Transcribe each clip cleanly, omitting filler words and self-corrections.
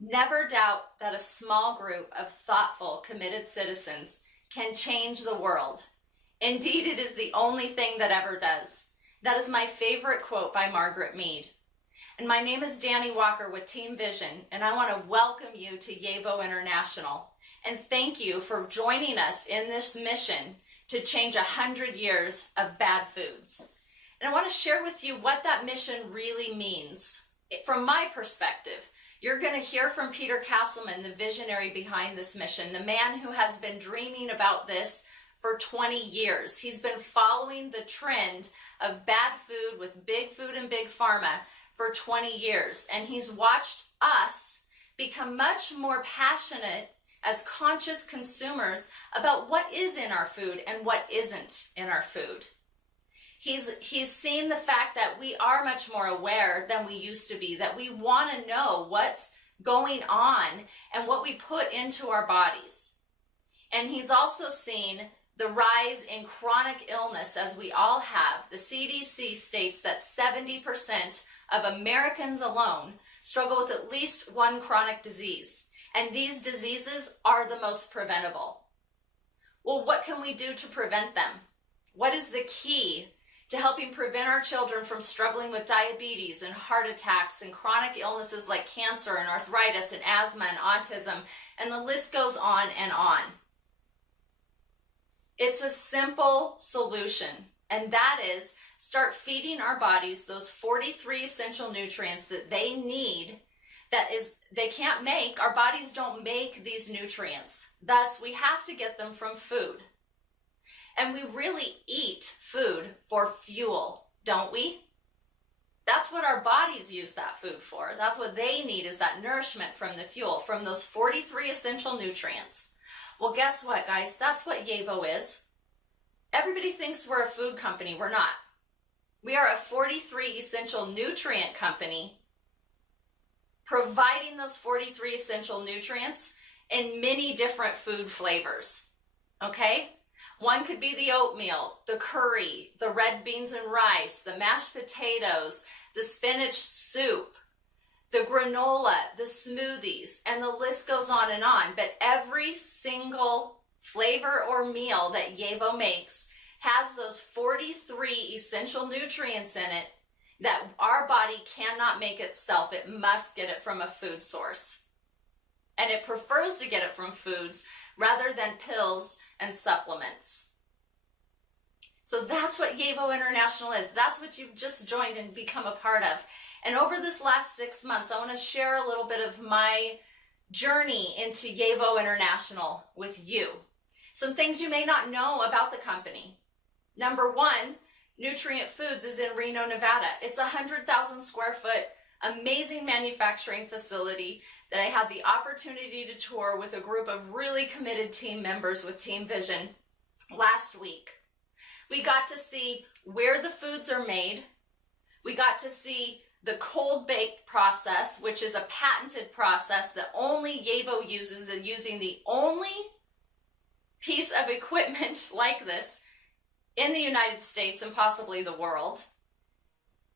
Never doubt that a small group of thoughtful, committed citizens can change the world. Indeed, it is the only thing that ever does. That is my favorite quote by Margaret Mead. And my name is Dani Walker with Team Vision, and I want to welcome you to Yevo International. And thank you for joining us in this mission to change 100 years of bad foods. And I want to share with you what that mission really means. From my perspective, you're going to hear from Peter Castleman, the visionary behind this mission, the man who has been dreaming about this for 20 years. He's been following the trend of bad food with big food and big pharma for 20 years. And he's watched us become much more passionate as conscious consumers about what is in our food and what isn't in our food. He's seen the fact that we are much more aware than we used to be, that we want to know what's going on and what we put into our bodies. And he's also seen the rise in chronic illness, as we all have. The CDC states that 70% of Americans alone struggle with at least one chronic disease. And these diseases are the most preventable. Well, what can we do to prevent them? What is the key to helping prevent our children from struggling with diabetes and heart attacks and chronic illnesses like cancer and arthritis and asthma and autism, and the list goes on and on? It's a simple solution, and that is start feeding our bodies those 43 essential nutrients that they need. They can't make, our bodies don't make these nutrients. Thus, we have to get them from food. And we really eat food for fuel, don't we? That's what our bodies use that food for. That's what they need, is that nourishment from the fuel, from those 43 essential nutrients. Well, guess what, guys? That's what Yevo is. Everybody thinks we're a food company. We're not. We are a 43 essential nutrient company, providing those 43 essential nutrients in many different food flavors, okay? One could be the oatmeal, the curry, the red beans and rice, the mashed potatoes, the spinach soup, the granola, the smoothies, and the list goes on and on. But every single flavor or meal that Yevo makes has those 43 essential nutrients in it that our body cannot make itself. It must get it from a food source. And it prefers to get it from foods rather than pills and supplements. So that's what Yevo International is. That's what you've just joined and become a part of. And over this last 6 months, I want to share a little bit of my journey into Yevo International with you. Some things you may not know about the company. Number one, Nutrient Foods is in Reno, Nevada. It's a 100,000 square foot, amazing manufacturing facility that I had the opportunity to tour with a group of really committed team members with Team Vision last week. We got to see where the foods are made. We got to see the cold bake process, which is a patented process that only Yevo uses, and using the only piece of equipment like this in the United States and possibly the world.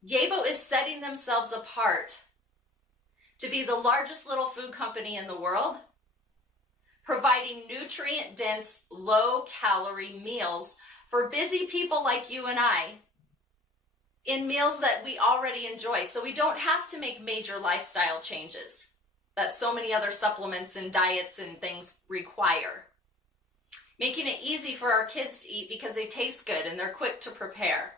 Yevo is setting themselves apart to be the largest little food company in the world, providing nutrient-dense, low-calorie meals for busy people like you and I, in meals that we already enjoy. So we don't have to make major lifestyle changes that so many other supplements and diets and things require. Making it easy for our kids to eat because they taste good and they're quick to prepare.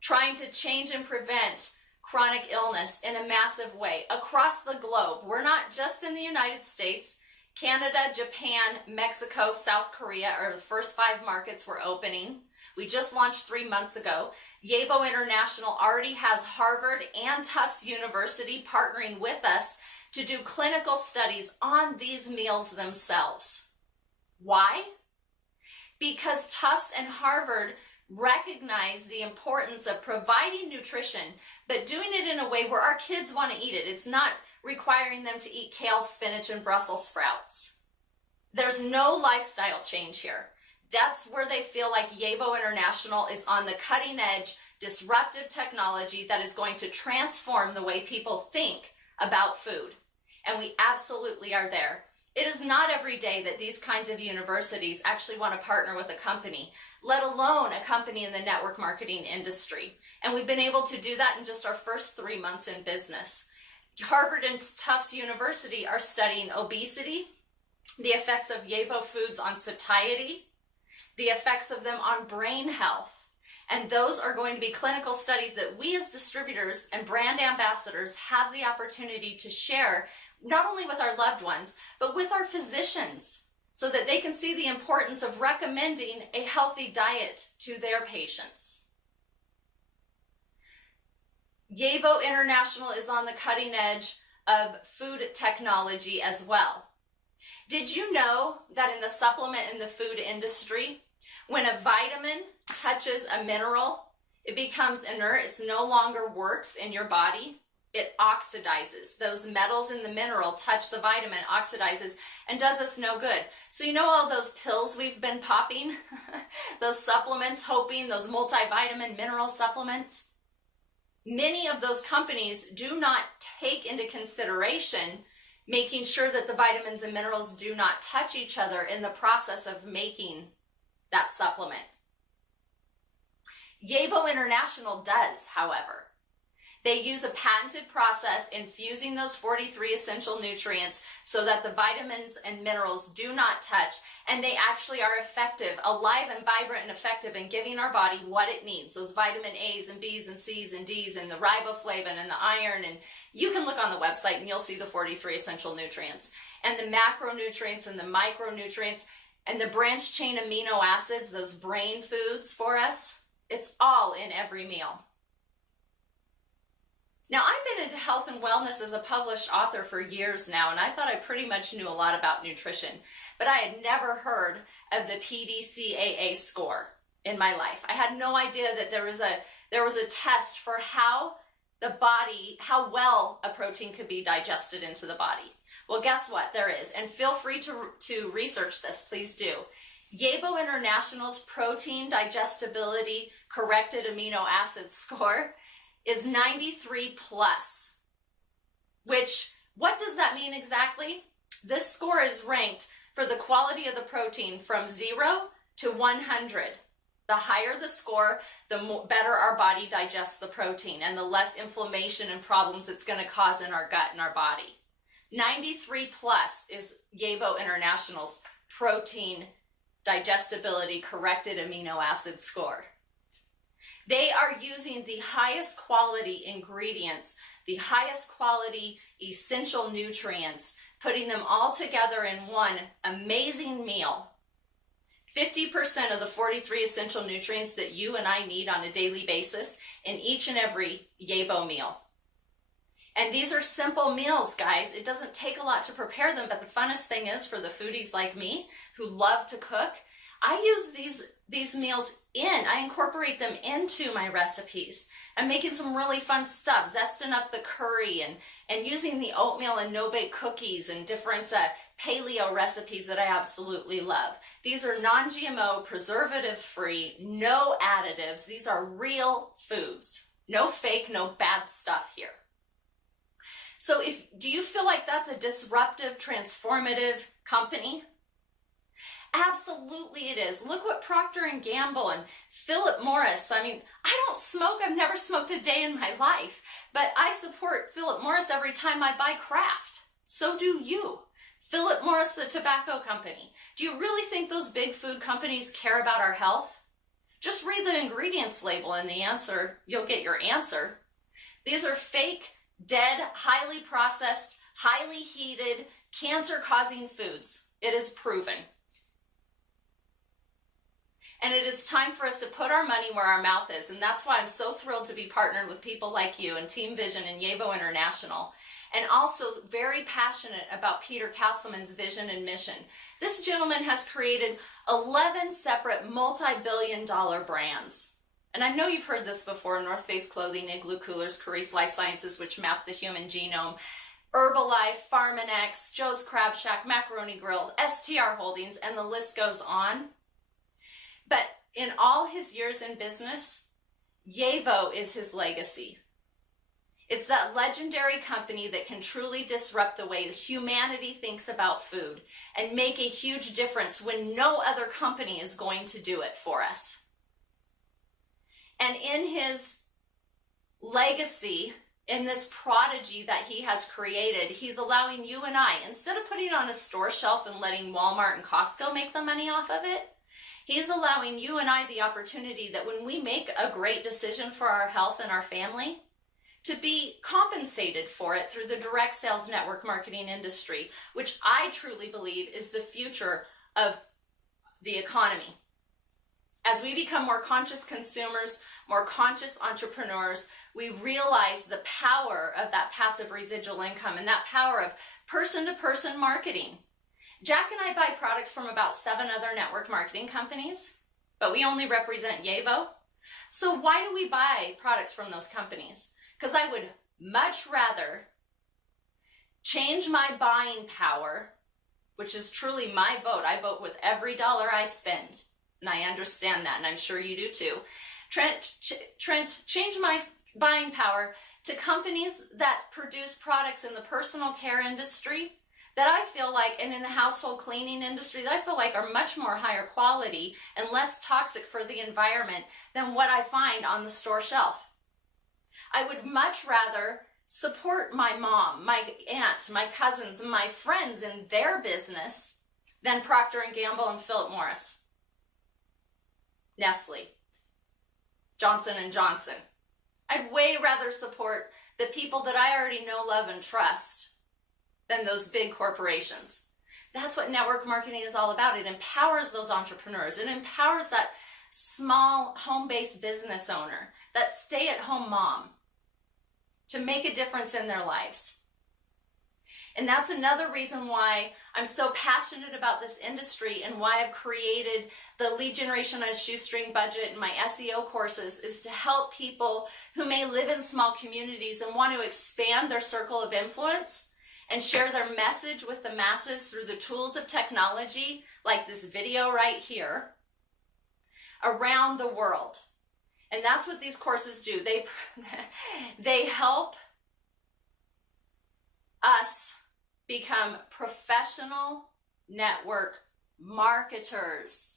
Trying to change and prevent chronic illness in a massive way across the globe. We're not just in the United States. Canada, Japan, Mexico, South Korea are the first 5 markets we're opening. We just launched 3 months ago. Yevo International already has Harvard and Tufts University partnering with us to do clinical studies on these meals themselves. Why? Because Tufts and Harvard recognize the importance of providing nutrition, but doing it in a way where our kids want to eat it. It's not requiring them to eat kale, spinach, and Brussels sprouts. There's no lifestyle change here. That's where they feel like Yevo International is on the cutting edge, disruptive technology that is going to transform the way people think about food. and we absolutely are there. It is not every day that these kinds of universities actually want to partner with a company, let alone a company in the network marketing industry. And we've been able to do that in just our first 3 months in business. Harvard and Tufts University are studying obesity, the effects of Yevo foods on satiety, the effects of them on brain health. And those are going to be clinical studies that we as distributors and brand ambassadors have the opportunity to share, not only with our loved ones, but with our physicians, so that they can see the importance of recommending a healthy diet to their patients. Yevo International is on the cutting edge of food technology as well. Did you know that in the supplement and the food industry, when a vitamin touches a mineral, it becomes inert, it no longer works in your body? It oxidizes. Those metals in the mineral touch the vitamin, oxidizes, and does us no good. So you know all those pills we've been popping? Those supplements, hoping, those multivitamin mineral supplements? Many of those companies do not take into consideration making sure that the vitamins and minerals do not touch each other in the process of making that supplement. Yevo International does, however. They use a patented process infusing those 43 essential nutrients so that the vitamins and minerals do not touch, and they actually are effective, alive and vibrant and effective in giving our body what it needs. Those vitamin A's and B's and C's and D's and the riboflavin and the iron, and you can look on the website and you'll see the 43 essential nutrients and the macronutrients and the micronutrients and the branched chain amino acids, those brain foods for us. It's all in every meal. Now, I've been into health and wellness as a published author for years now, and I thought I pretty much knew a lot about nutrition, but I had never heard of the PDCAA score in my life. I had no idea that there was a test for how well a protein could be digested into the body. Well, guess what? There is, and feel free to research this, please do. Yevo International's protein digestibility corrected amino acid score is 93 plus, which, what does that mean exactly? This score is ranked for the quality of the protein from 0 to 100. The higher the score, the better our body digests the protein and the less inflammation and problems it's going to cause in our gut and our body. 93 plus is Yevo International's protein digestibility corrected amino acid score. They are using the highest quality ingredients, the highest quality essential nutrients, putting them all together in one amazing meal. 50% of the 43 essential nutrients that you and I need on a daily basis in each and every Yevo meal. And these are simple meals, guys. It doesn't take a lot to prepare them, but the funnest thing is for the foodies like me who love to cook, I use these meals I incorporate them into my recipes. I'm making some really fun stuff, zesting up the curry and using the oatmeal and no-bake cookies and different paleo recipes that I absolutely love. These are non-GMO, preservative-free, no additives. These are real foods. No fake, no bad stuff here. So do you feel like that's a disruptive, transformative company? Absolutely it is. Look what Procter & Gamble and Philip Morris. I mean, I don't smoke. I've never smoked a day in my life, but I support Philip Morris every time I buy Kraft. So do you. Philip Morris, the tobacco company. Do you really think those big food companies care about our health? Just read the ingredients label and you'll get your answer. These are fake, dead, highly processed, highly heated, cancer-causing foods. It is proven. And it is time for us to put our money where our mouth is. And that's why I'm so thrilled to be partnered with people like you and Team Vision and Yevo International. And also very passionate about Peter Castleman's vision and mission. This gentleman has created 11 separate multi-billion-dollar brands. And I know you've heard this before: North Face Clothing, Igloo Coolers, Carice Life Sciences, which map the human genome, Herbalife, Pharmanex, Joe's Crab Shack, Macaroni Grills, STR Holdings, and the list goes on. But in all his years in business, Yevo is his legacy. It's that legendary company that can truly disrupt the way humanity thinks about food and make a huge difference when no other company is going to do it for us. And in his legacy, in this prodigy that he has created, he's allowing you and I, instead of putting it on a store shelf and letting Walmart and Costco make the money off of it, he's allowing you and I the opportunity that when we make a great decision for our health and our family, to be compensated for it through the direct sales network marketing industry, which I truly believe is the future of the economy. As we become more conscious consumers, more conscious entrepreneurs, we realize the power of that passive residual income and that power of person-to-person marketing. Jack and I buy products from about 7 other network marketing companies, but we only represent Yevo. So why do we buy products from those companies? Because I would much rather change my buying power, which is truly my vote. I vote with every dollar I spend, and I understand that, and I'm sure you do too. Change my buying power to companies that produce products in the personal care industry that I feel like, and in the household cleaning industry, that I feel like are much more higher quality and less toxic for the environment than what I find on the store shelf. I would much rather support my mom, my aunt, my cousins, and my friends in their business than Procter & Gamble and Philip Morris, Nestle, Johnson & Johnson. I'd way rather support the people that I already know, love, and trust than those big corporations. That's what network marketing is all about. It empowers those entrepreneurs. It empowers that small home-based business owner, that stay-at-home mom, to make a difference in their lives. And that's another reason why I'm so passionate about this industry and why I've created the Lead Generation on a Shoestring Budget and my SEO courses, is to help people who may live in small communities and want to expand their circle of influence and share their message with the masses through the tools of technology, like this video right here, around the world. And that's what these courses do. They help us become professional network marketers,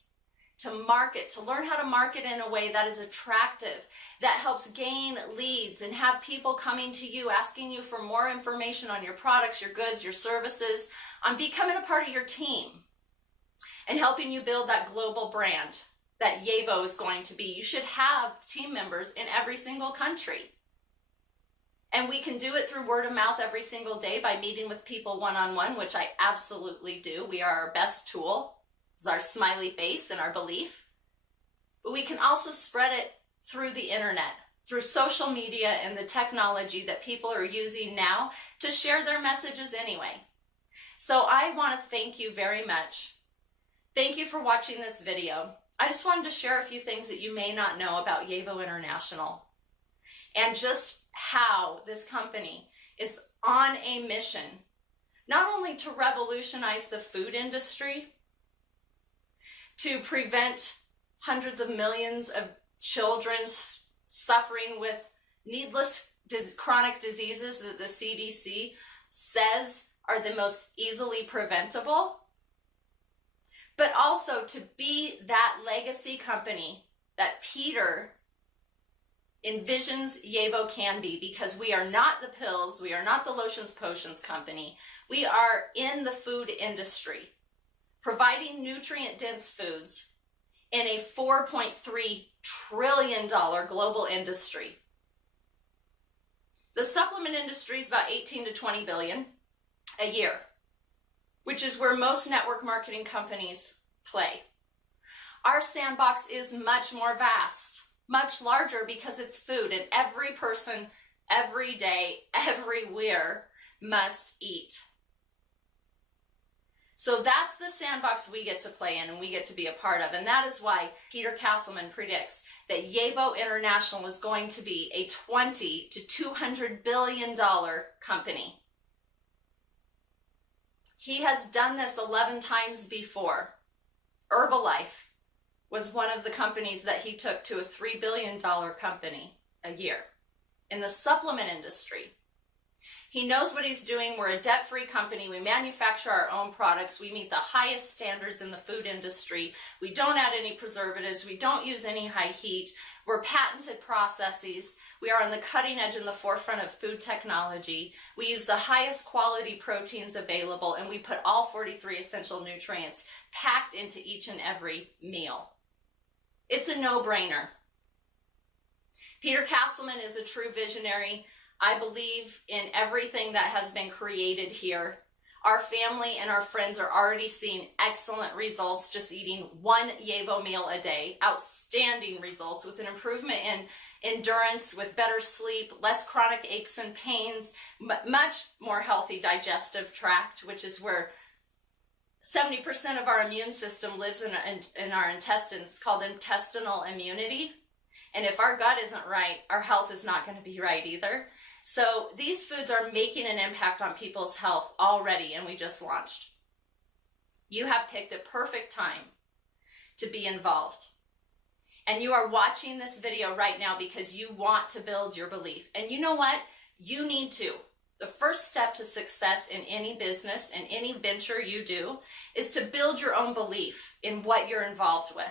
to market, to learn how to market in a way that is attractive, that helps gain leads and have people coming to you, asking you for more information on your products, your goods, your services, on becoming a part of your team and helping you build that global brand that Yevo is going to be. You should have team members in every single country. And we can do it through word of mouth every single day by meeting with people one-on-one, which I absolutely do. We are our best tool, is our smiley face and our belief. But we can also spread it through the internet, through social media and the technology that people are using now to share their messages anyway. So I want to thank you very much. Thank you for watching this video. I just wanted to share a few things that you may not know about Yevo International and just how this company is on a mission, not only to revolutionize the food industry, to prevent hundreds of millions of children suffering with needless chronic diseases that the CDC says are the most easily preventable, but also to be that legacy company that Peter envisions Yevo can be, because we are not the pills, we are not the lotions potions company. We are in the food industry, providing nutrient-dense foods in a $4.3 trillion global industry. The supplement industry is about 18 to 20 billion a year, which is where most network marketing companies play. Our sandbox is much more vast, much larger, because it's food, and every person, every day, everywhere must eat. So that's the sandbox we get to play in and we get to be a part of. And that is why Peter Castleman predicts that Yevo International is going to be a $20 to $200 billion company. He has done this 11 times before. Herbalife was one of the companies that he took to a $3 billion company a year. in the supplement industry. He knows what he's doing. We're a debt-free company. We manufacture our own products. We meet the highest standards in the food industry. We don't add any preservatives. We don't use any high heat. We're patented processes. We are on the cutting edge in the forefront of food technology. We use the highest quality proteins available, and we put all 43 essential nutrients packed into each and every meal. It's a no-brainer. Peter Castleman is a true visionary. I believe in everything that has been created here. Our family and our friends are already seeing excellent results just eating one Yevo meal a day. Outstanding results with an improvement in endurance, with better sleep, less chronic aches and pains, much more healthy digestive tract, which is where 70% of our immune system lives in our intestines. It's called intestinal immunity. And if our gut isn't right, our health is not going to be right either. So these foods are making an impact on people's health already, and we just launched. You have picked a perfect time to be involved. And you are watching this video right now because you want to build your belief. And you know what? You need to. The first step to success in any business, in any venture you do, is to build your own belief in what you're involved with.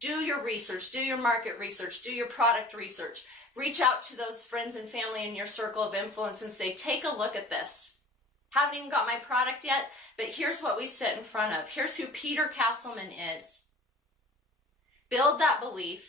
Do your research, do your market research, do your product research. Reach out to those friends and family in your circle of influence and say, take a look at this. Haven't even got my product yet, but here's what we sit in front of. Here's who Peter Castleman is. Build that belief.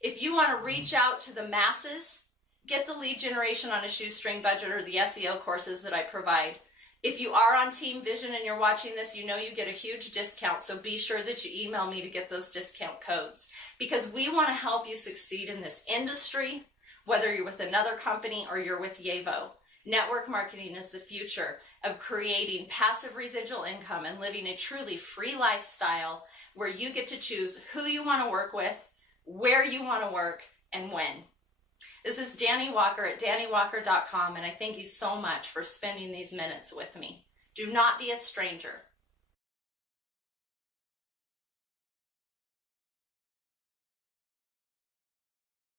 If you want to reach out to the masses, get the lead generation on a shoestring budget or the SEO courses that I provide. If you are on Team Vision and you're watching this, you know you get a huge discount, so be sure that you email me to get those discount codes, because we want to help you succeed in this industry, whether you're with another company or you're with Yevo. Network marketing is the future of creating passive residual income and living a truly free lifestyle where you get to choose who you want to work with, where you want to work, and when. This is Dani Walker at DaniWalker.com, and I thank you so much for spending these minutes with me. Do not be a stranger.